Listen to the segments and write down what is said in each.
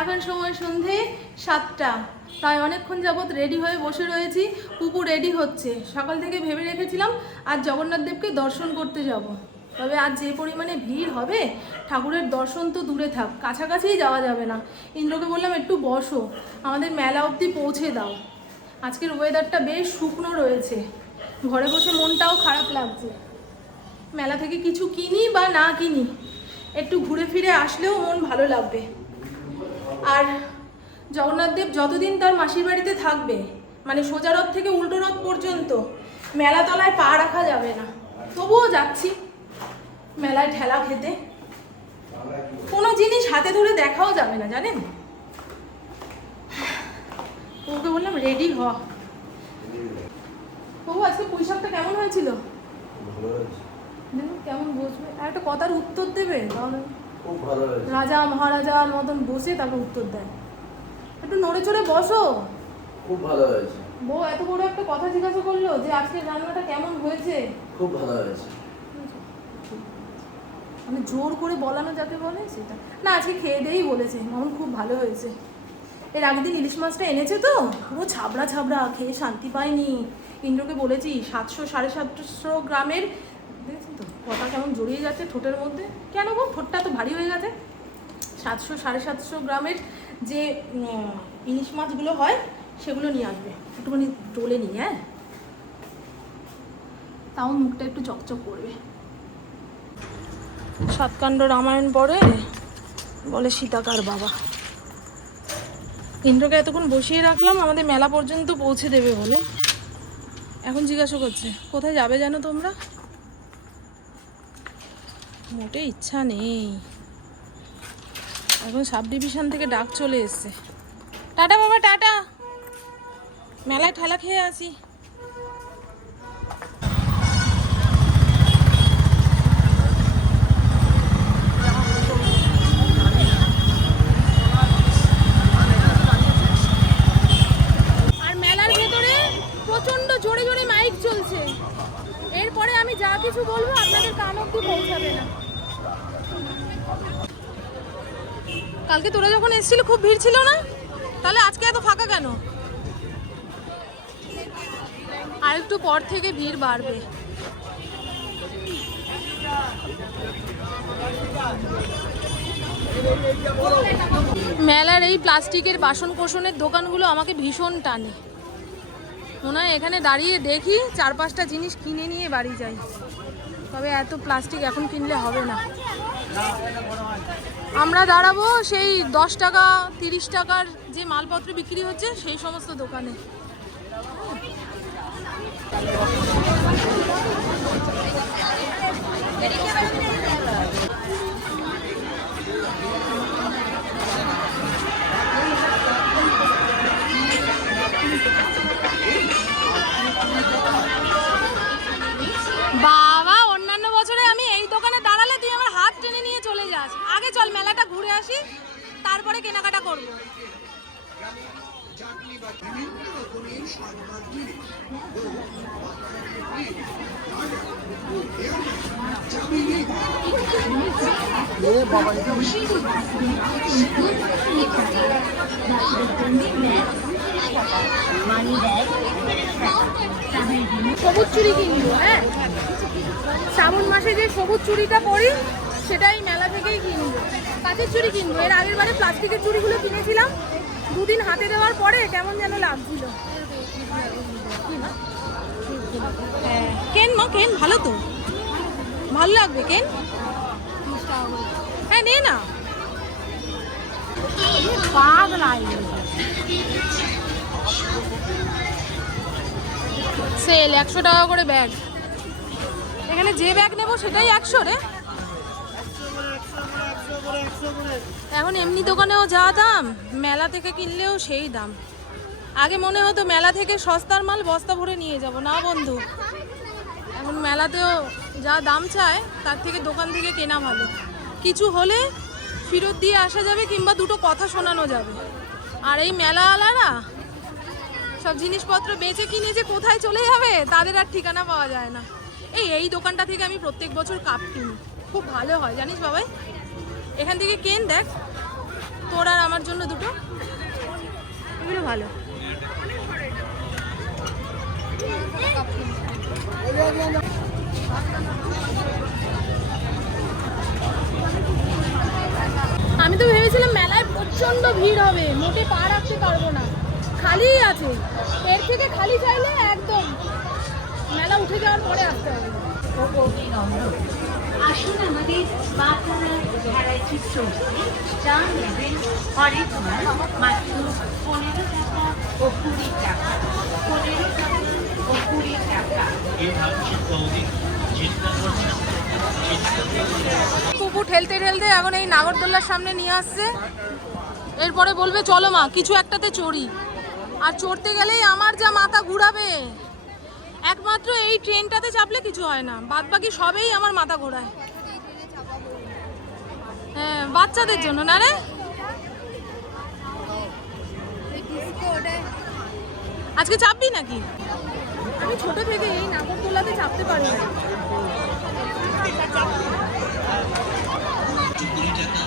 এখন সময় সন্ধে সাতটা। তাই অনেকক্ষণ যাবৎ রেডি হয়ে বসে রয়েছি। পুপু রেডি হচ্ছে। সকাল থেকে ভেবে রেখেছিলাম আজ জগন্নাথ দেবকে দর্শন করতে যাব। তবে আজ যে পরিমাণে ভিড় হবে, ঠাকুরের দর্শন তো দূরে থাক, কাছাকাছিই যাওয়া যাবে না। ইন্দ্রকে বললাম, একটু বসো, আমাদের মেলা অবধি পৌঁছে দাও। আজকের ওয়েদারটা বেশ শুকনো রয়েছে। ঘরে বসে মনটাও খারাপ লাগছে। মেলা থেকে কিছু কিনি বা না কিনি, একটু ঘুরে ফিরে আসলেও মন ভালো লাগবে। আর জগন্নাথদেব যতদিন তার মাসির বাড়িতে থাকবে মানে সোজা রথ থেকে উল্টো রথ পর্যন্ত মেলাতলায় পা রাখা যাবে না। তবুও যাচ্ছি মেলায় ঠেলা খেতে। কোনো জিনিস হাতে ধরে দেখাও যাবে না জানেন? ওকে বললাম রেডি হ। ও আজকে পুঁইশাকটা কেমন হয়েছিল? কেমন বসবে? আর একটা কথার উত্তর দেবে তাহলে। রাজা মহারাজার মতন বসে তাকে উত্তর দেয়। একটু নড়ে চড়ে বসো। খুব ভালো হয়েছে। বউ এত বড় একটা কথা জিজ্ঞাসা করল যে আজকের রান্নাটা কেমন হয়েছে? খুব ভালো হয়েছে। মানে জোর করে বলানো যাকে বলে সেটা। না আজকে খেয়ে দিয়েই বলেছে। মামুন খুব ভালো হয়েছে। এর আগের দিন ইলিশ মাছটা এনেছে তো? পুরো ছাবড়া ছাবড়া খেয়ে শান্তি পায়নি। ইন্দ্রকে বলেছি সাতশো সাড়ে সাতশো গ্রামের দেখেছেন তো? কথা কেমন জড়িয়ে যাচ্ছে ঠোঁটের মধ্যে। কেন গো? ঠোঁটটা ভারী হয়ে গেছে। সাতশো, সাড়ে সাতশো গ্রামের যে ইলিশ মাছগুলো হয়, সেগুলো নিয়ে আসবে। একটুখানি তোলে নিয়ে হ্যাঁ? তাও মুখটা একটু চকচক করবে। সাতকাণ্ড রামায়ণ পড়ে, বলে সীতাকার বাবা। ইন্দ্রকে এতক্ষণ বসিয়ে রাখলাম, আমাদের মেলা পর্যন্ত পৌঁছে দেবে বলে। এখন জিজ্ঞাসা করছে, কোথায় যাবে জানো তোমরা? মোটে ইচ্ছা নেই। এখন সাব ডিভিশন থেকে ডাক চলে এসছে। টাটা বাবা, টাটা। মেলায় ঠেলা খেয়ে আসি। কালকে তোরা যখন এসেছিল, খুব ভিড় ছিল না? তাহলে আজকে এত ফাঁকা কেন? আর একটু পর থেকে ভিড় বাড়বে। মেলার এই প্লাস্টিকের বাসন কোসনের দোকানগুলো আমাকে ভীষণ টানে। মনে হয় এখানে দাঁড়িয়ে দেখি চার পাঁচটা জিনিস কিনে নিয়ে বাড়ি যাই। তবে এত প্লাস্টিক এখন কিনলে হবে না। আমরা দাঁড়াবো সেই দশ টাকা, তিরিশ টাকার যে মালপত্র বিক্রি হচ্ছে সেই সমস্ত দোকানে। বাবা আসি তারপরে কেনাকাটা করব। সবুজ চুরি কিনবো হ্যাঁ? শ্রাবণ মাসে যে সবুজ চুরিটা পরি সেটাই মেলা থেকেই কিনবো। কাঁচের চুড়ি কিনবো। এর আগের বারে প্লাস্টিকের চুড়িগুলো কিনেছিলাম। দুদিন হাতে দেওয়ার পরে কেমন যেন লাগছিল। হ্যাঁ। কেন মা? কেন? ভালো তো। ভালো লাগবে, কেন? হ্যাঁ নে না। সেল, একশো টাকা করে ব্যাগ। এখানে যে ব্যাগ নেব সেটাই একশো রে। এখন এমনি দোকানেও যা দাম, মেলা থেকে কিনলেও সেই দাম। আগে মনে হতো মেলা থেকে সস্তার মাল বস্তা ভরে নিয়ে যাব, না বন্ধু? এখন মেলাতেও যা দাম চায়, তার থেকে দোকান থেকে কেনা ভালো। কিছু হলে ফেরত দিয়ে আসা যাবে কিংবা দুটো কথা শোনানো যাবে। আর এই মেলাওয়ালারা সব জিনিসপত্র বেচে কিনে যে কোথায় চলে যাবে, তাদের আর ঠিকানা পাওয়া যায় না। এই এই দোকানটা থেকে আমি প্রত্যেক বছর কাপ কিনি। খুব ভালো হয়। জানিস বাবাই? এখান থেকে কেন দেখ। তোর আর আমার জন্য দুটো। এগুলো ভালো। আমি তো ভেবেছিলাম মেলায় প্রচণ্ড ভিড় হবে। মোটে পা রাখতে পারব না। খালি আছে। এর থেকে খালি চাইলে একদম মেলা উঠে যাওয়ার পরে আসতে হবে। আসুন আমাদের বাঁকুড়া ভ্যারাইটি স্টোরসে যা নেবেন মাল মাত্র পনেরো টাকা ও কুড়ি টাকা। পনেরো টাকা ও কুড়ি টাকা। কুকুর ঠেলতে ঠেলতে এখন এই নাগরদোল্লার সামনে নিয়ে আসছে। এরপরে বলবে চলো মা কিছু একটাতে চড়ি। আর চড়তে গেলেই আমার যা মাথা ঘুরাবে। একমাত্র এই ট্রেনটাতে চাপলে কিছু হয় না। বাদ বাকি সবেই আমার মাথা ঘোরায়। হ্যাঁ বাচ্চাদের জন্য না রে? আজকে চাপবি নাকি? আমি ছোট থেকে এই নাগরদোলাতে চাপতে পারি না। কুড়ি টাকা কুড়ি টাকা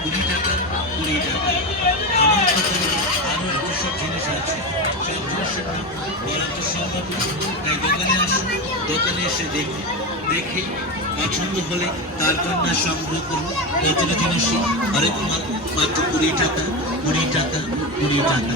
কুড়ি টাকা। কুড়ি টাকা আমার দোকানে আরও এত সব জিনিস আছে। না। তাই দোকানে আসুন দোকানে এসে দেখুন দেখে পছন্দ হলে তারপর না সংগ্রহ করুন প্রতিটা জিনিসই হরেক মাল মাত্র কুড়ি টাকা কুড়ি টাকা কুড়ি টাকা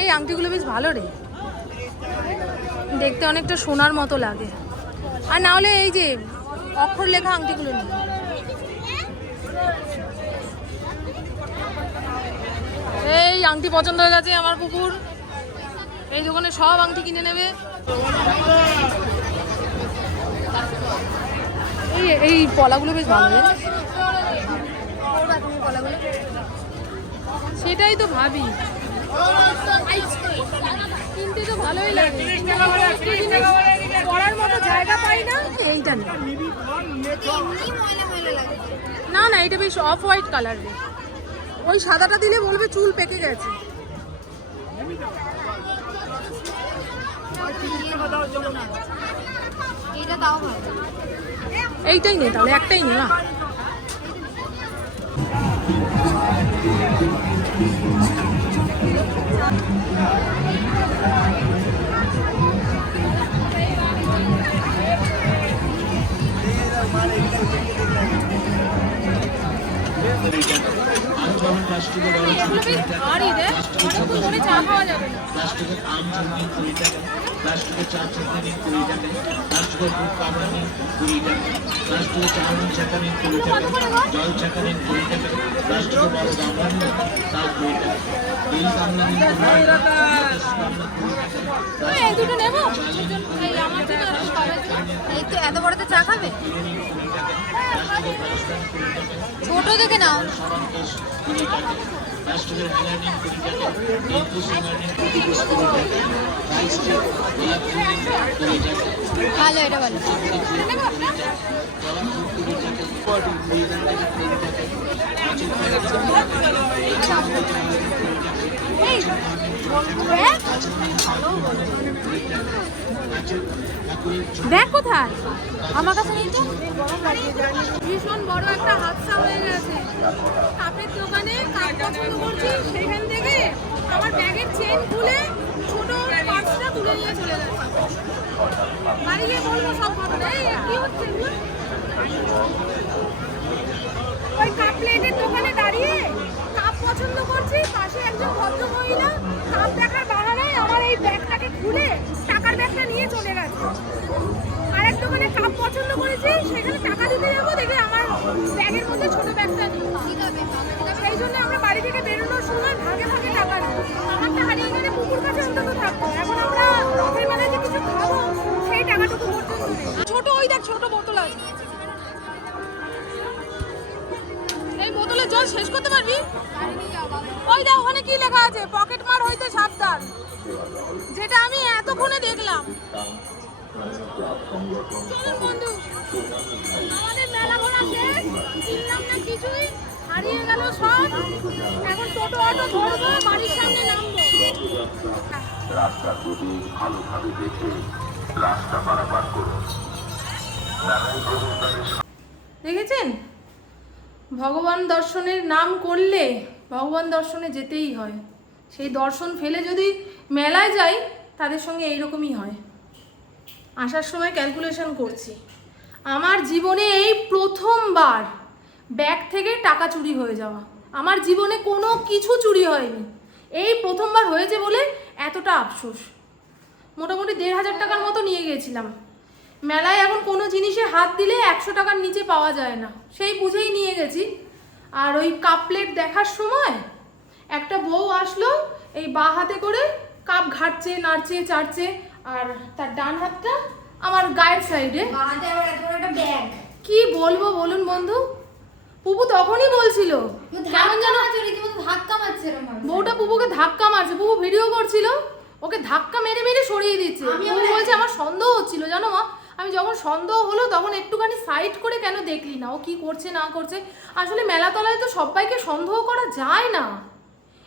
এই আংটিগুলো বেশ ভালো রে দেখতে অনেকটা সোনার মতো লাগে। আর না হলে এই যে অক্ষর লেখা আংটিগুলো নেই এই আংটি পছন্দ হয়ে গেছে আমার কুকুর। এই দোকানে সব আংটি কিনে নেবে। এই এই পলাগুলো বেশ ভালো? সেটাই তো ভাবি। ভালোই লাগে। পড়ার মতো জায়গা পাই না। এইটা নেই। না না, এটা বেশ অফ হোয়াইট কালার ওই সাদাটা দিলে বলবে চুল পেকে গেছে। এইটাই নে তাহলে, একটাই নে না? প্লাস্টিকের বড় এগুলো বেশ ভারী রে অনেকক্ষণ ধরে চা খাওয়া যাবে না প্লাস্টিকের আম চাটনি কুড়ি টাকা প্লাস্টিকের চা চাটনি নিন কুড়ি টাকা পাবড়া নিন কুড়ি টাকা প্লাস্টিকের চাউমিন চাকা নিন কুড়ি টাকা জল চাকা নিন কুড়ি টাকা প্লাস্টিকের বড় গামলা নিন তাও কুড়ি টাকা এই তো এত বড়তে চা খাবে? ছোট দেখে নাও। কুড়ি টাকা প্লাস্টিকের হ্যাঙ্গার নিন কুড়ি টাকা তিন পিস হ্যাঙ্গার নিন কুড়ি পিস কুড়ি টাকা রাইস স্টিক গোলাপ ফুল নিন কুড়ি টাকা ভালো এটা ভালো দেখ কোথায়? আমার কাছে নেই তো। ভীষণ বড় একটা হাদসা হয়ে গেছে। কাপের দোকানে কাপ পছন্দ করছি, সেখান থেকে আমার ব্যাগের চেন খুলে ছোট পার্সটা তুলে নিয়ে চলে গেছে বাড়ি গিয়ে বলব সব ঘটনা। কি হচ্ছে ওই কাপ প্লেটের দোকানে দাঁড়িয়ে জল করতে পারবি? ওই দেখ ওখানে কি লেখা আছে? পকেট মার হইতে সাবধান। যেটা আমি এতক্ষণে দেখলাম। চলুন বন্ধু আমাদের মেলা ঘোরা শেষ। কিনলাম না কিছুই। হারিয়ে গেল সব। টোটো অটো ধরবো বাড়ির সামনে নামবো। রাস্তা যদি ভালোভাবে দেখে রাস্তা পারাপার করুন দেখেছেন? ভগবান দর্শনের নাম করলে ভগবান দর্শনে যেতেই হয়। সেই দর্শন ফেলে যদি মেলায় যাই, তাদের সঙ্গে এইরকমই হয়। আসার সময় ক্যালকুলেশন করছি। আমার জীবনে এই প্রথমবার ব্যাগ থেকে টাকা চুরি হয়ে যাওয়া। আমার জীবনে কোনো কিছু চুরি হয়নি। এই প্রথমবার হয়েছে বলে এতটা আফসোস। মোটামুটি দেড় হাজার টাকার মতো নিয়ে গেছিলাম। মেলায় এখন কোনো জিনিসে হাত দিলে একশো টাকার নিচে পাওয়া যায় না। সেই বুঝেই নিয়ে গেছি। আর ওই কাপ প্লেট দেখার সময় একটা বউ আসলো এই বা হাতে করে কাপ ঘাটছে নাড়ছে চাড়ছে আর তার ডান হাতটা আমার গায়ের সাইডে। কি বলব বলুন বন্ধু? পুপু তখনই বলছিল কেমন যেন ধাক্কা মারছে বউটা পুপুকে ধাক্কা মারছে পুপু ভিডিও করছিল ওকে ধাক্কা মেরে মেরে সরিয়ে দিচ্ছে। আমি বলছে আমার সন্দেহ হচ্ছিল জানো মা আমি যখন সন্দেহ হলো তখন একটুখানি সাইড করে কেন দেখলি না? ও কি করছে, না করছে? আসলে মেলাতলায় তো সবাইকে সন্দেহ করা যায় না।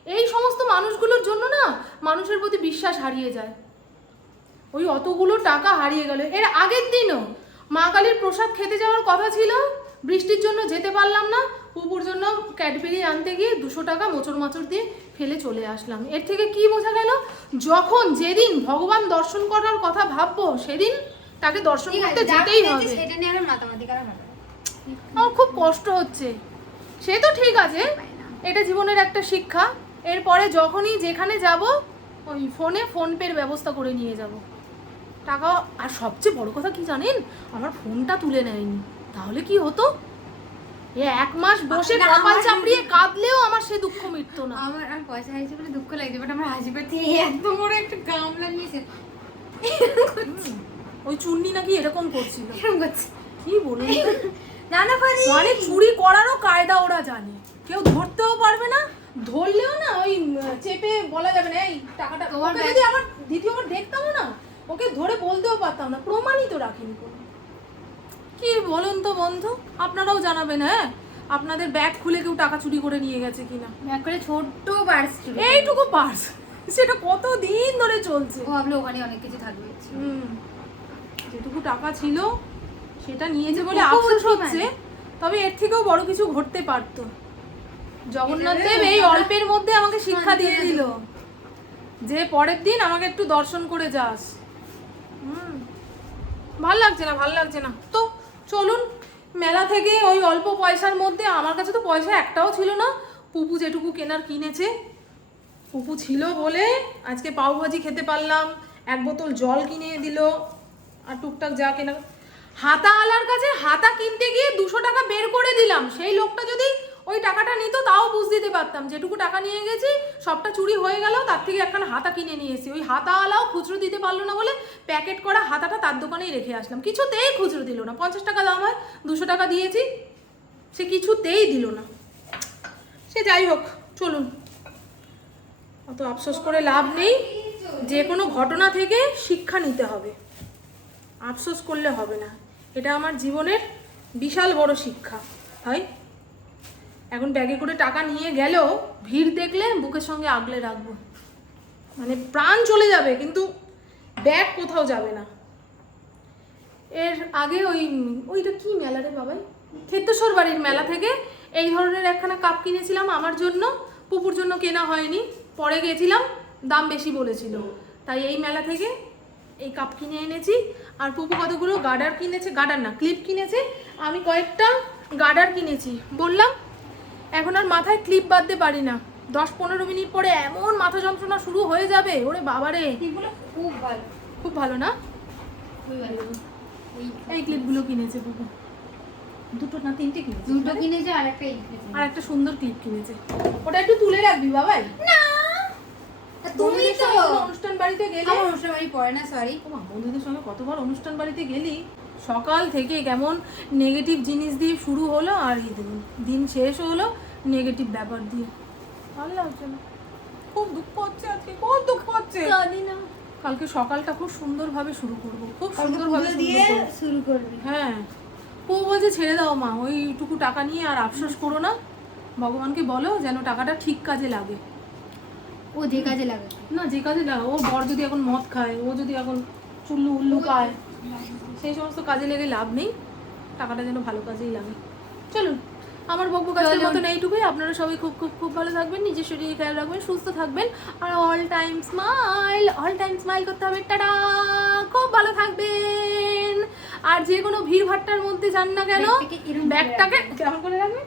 এই সমস্ত মানুষগুলোর জন্য না মানুষের প্রতি বিশ্বাস হারিয়ে যায়। ওই অতগুলো টাকা হারিয়ে গেল। এর আগের দিনও মা কালীর প্রসাদ খেতে যাওয়ার কথা ছিল। বৃষ্টির জন্য যেতে পারলাম না। পুকুর জন্য ক্যাডবেরি আনতে গিয়ে দুশো টাকা মোচড় মাচড় দিয়ে ফেলে চলে আসলাম। এর থেকে কি বোঝা গেল? যখন যেদিন ভগবান দর্শন করার কথা ভাববো, সেদিন তাকে দর্শন করতে যেতেই হবে। সেটা নিয়ে আর মাতামাতি করা ভালো। আমার খুব কষ্ট হচ্ছে। সে তো ঠিক আছে এটা জীবনের একটা শিক্ষা। এরপরে যখনই যেখানে যাব ওই ফোনে ফোন পের ব্যবস্থা করে নিয়ে যাব। টাকা আর সবচেয়ে বড় কথা কি জানেন? আমার ফোনটা তুলে নেয়নি। তাহলে কি হতো? এ এক মাস বসে কপাল চাপড়িয়ে কাঁদলেও আমার সে দুঃখ মিটতো না। আমার আর পয়সা হারিয়েছে বলে দুঃখ লাগছে বাট আমার হাসি পাচ্ছে এত বড় একটা গামলা নিয়েছে। ওই চুন্নি নাকি এরকম করছিল। এরকম করছে। কি বলুন? না না মানে চুরি করারও কায়দা ওরা জানে। কেউ ধরতেও পারবে না ধরলেও না ওই চেপে বলা যাবে না এই টাকাটা ওকে যদি আবার দ্বিতীয়বার দেখতাম না ওকে ধরে বলতেও পারতাম না প্রমাণিত রাখিনি কোনো। কি বলুন তো বন্ধু আপনারাও জানাবেন হ্যাঁ? আপনাদের ব্যাগ খুলে কেউ টাকা চুরি করে নিয়ে গেছে কিনা? ব্যাগ করে ছোট্ট পার্স ছিল এইটুকু পার্স সেটা কত দিন ধরে চলছে? ও ভাবলো ওখানে অনেক কিছু থাকবে। হুম। যেটুকু টাকা ছিল সেটা নিয়েছে বলে আফসোস হচ্ছে। তবে এর থেকেও বড় কিছু ঘটতে পারতো। জগন্নাথ দেব এই অল্পের মধ্যে আমাকে শিক্ষা দিয়ে দিল। যে পরের দিন আমাকে একটু দর্শন করে যাস। হুম। ভালো লাগছে না ভালো লাগছে না। তো চলুন মেলা থেকে ওই অল্প পয়সার মধ্যে আমার কাছে তো পয়সা একটাও ছিল না। পুপু যেটুকু কেনার কিনেছে। পুপু ছিল বলে আজকে পাওভাজি খেতে পারলাম। এক বোতল জল কিনে দিল। আর টুকটাক যা কেনা হাতা আলার কাছে হাতা কিনতে গিয়ে দুশো টাকা বের করে দিলাম। সেই লোকটা যদি ওই টাকাটা নিত, তাও বুঝ দিতে পারতাম। যেটুকু টাকা নিয়ে গেছি, সবটা চুরি হয়ে গেল, তার থেকে একখানা হাতা কিনে নিয়ে এসেছি ওই হাতা আলাও খুচরো দিতে পারল না বলে প্যাকেট করা হাতাটা তার দোকানেই রেখে আসলাম। কিছুতেই খুচরো দিল না। পঞ্চাশ টাকা দাম হয়, দুশো টাকা দিয়েছি, সে কিছুতেই দিল না। সে যাই হোক, চলুন। অত আফসোস করে লাভ নেই। যে কোনো ঘটনা থেকে শিক্ষা নিতে হবে। আফসোস করলে হবে না। এটা আমার জীবনের বিশাল বড় শিক্ষা হয় এখন ব্যাগে করে টাকা নিয়ে গেলেও ভিড় দেখলে বুকের সঙ্গে আগলে রাখব। মানে প্রাণ চলে যাবে, কিন্তু ব্যাগ কোথাও যাবে না। এর আগে ওই ওইটা কি মেলা রে বাবাই? ক্ষেত্রেশ্বর বাড়ির মেলা থেকে এই ধরনের একখানা কাপ কিনেছিলাম আমার জন্য, পুপুর জন্য কেনা হয়নি। পরে গেছিলাম, দাম বেশি বলেছিল। তাই এই মেলা থেকে এই কাপ কিনে এনেছি। আর পুপু কতগুলো? গার্ডার কিনেছে? গার্ডার না ক্লিপ কিনেছে। আমি কয়েকটা গার্ডার কিনেছি। বললাম এখন আর মাথায় ক্লিপ বাঁধতে পারি না। দশ পনেরো মিনিট পরে এমন মাথা যন্ত্রণা শুরু হয়ে যাবে। ওরে বাবারে। খুব ভালো। খুব ভালো না? এই ক্লিপগুলো কিনেছে পুপু। দুটো না তিনটে কিনেছে। দুটো কিনেছে আর একটা কিনেছে। আর একটা সুন্দর ক্লিপ কিনেছে। ওটা একটু তুলে রাখবি বাবাই? না তুমি তো অনুষ্ঠান বাড়িতে গেলে? আমার অনুষ্ঠান বাড়ি পড়ে না সরি বন্ধুদের সঙ্গে কতবার অনুষ্ঠান বাড়িতে গেলি? সকাল থেকে কেমন নেগেটিভ জিনিস দিয়ে শুরু হলো আর দিন শেষ হলো নেগেটিভ ব্যাপার দিয়ে। ভালো লাগছে না। খুব দুঃখ হচ্ছে আজকে খুব দুঃখ হচ্ছে। জানি না। কালকে সকালটা খুব সুন্দরভাবে শুরু করব খুব সুন্দরভাবে দিয়ে শুরু করবি। হ্যাঁ। ও বলছে ছেড়ে দাও মা ওইটুকু টাকা নিয়ে আর আফসোস করো না। ভগবানকে বলো যেন টাকাটা ঠিক কাজে লাগে। ও যে কাজে লাগে না যে কাজে না ও বর যদি এখন মদ খায় ও যদি এখন চুল্লু উল্লু পায় সেই সমস্ত কাজে লেগে লাভ নেই। টাকাটা যেন ভালো কাজেই লাগে। চলুন আমার বকবক চলুন। মতন এইটুকুই। আপনারা সবাই খুব খুব খুব ভালো থাকবেন নিজের শরীরে খেয়াল রাখবেন সুস্থ থাকবেন। আর all time smile all time smile করতে হবে। টাটা! খুব ভালো থাকবেন। আর যে কোনো ভিড় ভাট্টার মধ্যে যান না কেন ব্যাগটাকে কেমন করে রাখবেন?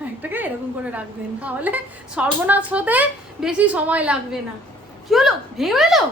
ব্যাগটাকে এরকম করে রাখবেন, তাহলে সর্বনাশ হতে বেশি সময় লাগবে না। কি হলো? ভেঙে গেলো?